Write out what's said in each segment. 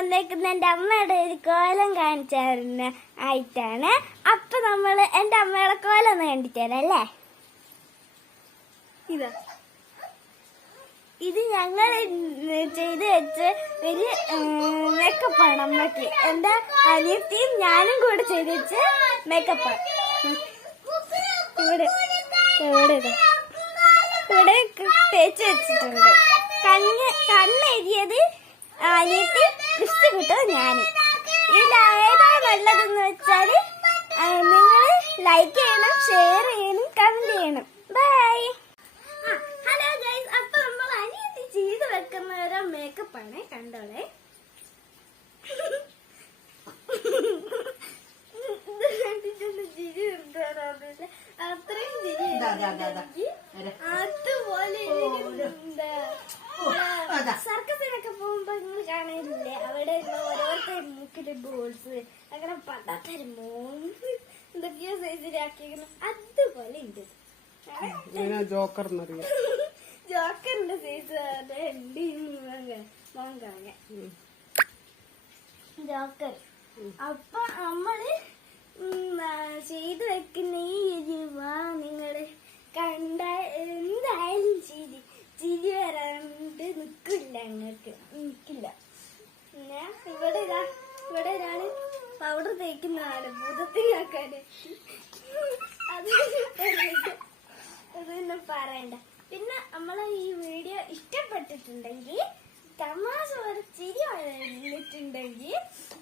വന്നേക്കുന്ന എന്റെ അമ്മയുടെ ഒരു കോലം കാണിച്ചു തരുന്ന ആയിട്ടാണ്. അപ്പൊ നമ്മള് എന്റെ അമ്മയുടെ കോലം ഒന്ന് കണ്ടിത്തരാം അല്ലേ. ഇത് ഞങ്ങൾ ചെയ്ത് വെച്ച് വലിയ മേക്കപ്പാണ് അമ്മക്ക്. എന്റെ അനിയത്തിയും ഞാനും കൂടെ ചെയ്ത് വെച്ച് മേക്കപ്പാണ്. ഇവിടെ ഇവിടെ തേച്ച് വെച്ചിട്ടുണ്ട്. കണ്ണെഴുതിയത് അനിയത്തി, ലിപ്സ്റ്റിക് ഇട്ടത് ഞാന്. ഇതിലേതാ നല്ലതെന്ന് വെച്ചാല് നിങ്ങൾ ലൈക്ക് ചെയ്യണം, ഷെയർ ചെയ്യണം, കമന്റ് ചെയ്യണം. ബൈ. ഹലോ ഗൈസ്, അപ്പൊ നമ്മൾ അനിയത്തി ചെയ്ത് വെക്കുന്ന ഒരു മേക്കപ്പാണ്, കണ്ടോളെ. അത്രയും അതുപോലെ സർക്കസിനൊക്കെ പോകുമ്പോ നിങ്ങൾ കാണാനില്ലേ, അവിടെ ഓരോരുത്തർ മൂക്കില് ബോൾസ് അങ്ങനെ പണ്ടാത്തര എന്തൊക്കെയോ സൈസിലാക്കിയിരുന്നു. അതുപോലെ ഉണ്ട് ജോക്കറിന്റെ സൈസ് ജോക്കർ. അപ്പൊ നമ്മള് ചെയ്ത് വെക്കുന്ന ഈ എരിവാ നിങ്ങള് കണ്ട എന്തായാലും ചിരി വരാണ്ട് നിക്കില്ല, നിക്കില്ല. പിന്നെ ഇവിടെ ഒരാള് പൗഡർ തേക്കുന്നതാണ് ഭൂതത്തിനാക്കാന്. അതൊന്നും പറയണ്ട. പിന്നെ നമ്മളെ ഈ വീഡിയോ ഇഷ്ടപ്പെട്ടിട്ടുണ്ടെങ്കിൽ, തമാശ പോലെ ചിരി വന്നിട്ടുണ്ടെങ്കിൽ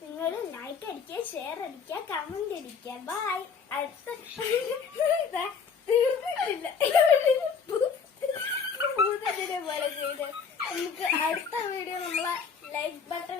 നിങ്ങൾ ലൈക്ക് അടിക്കുക, ഷെയർ അടിക്കുക, കമന്റ് അടിക്കുക. ബൈ. അടുത്ത പോലെ ചെയ്ത് നമുക്ക് അടുത്ത വീഡിയോ നമ്മളെ ലൈക്ക് ബട്ടൺ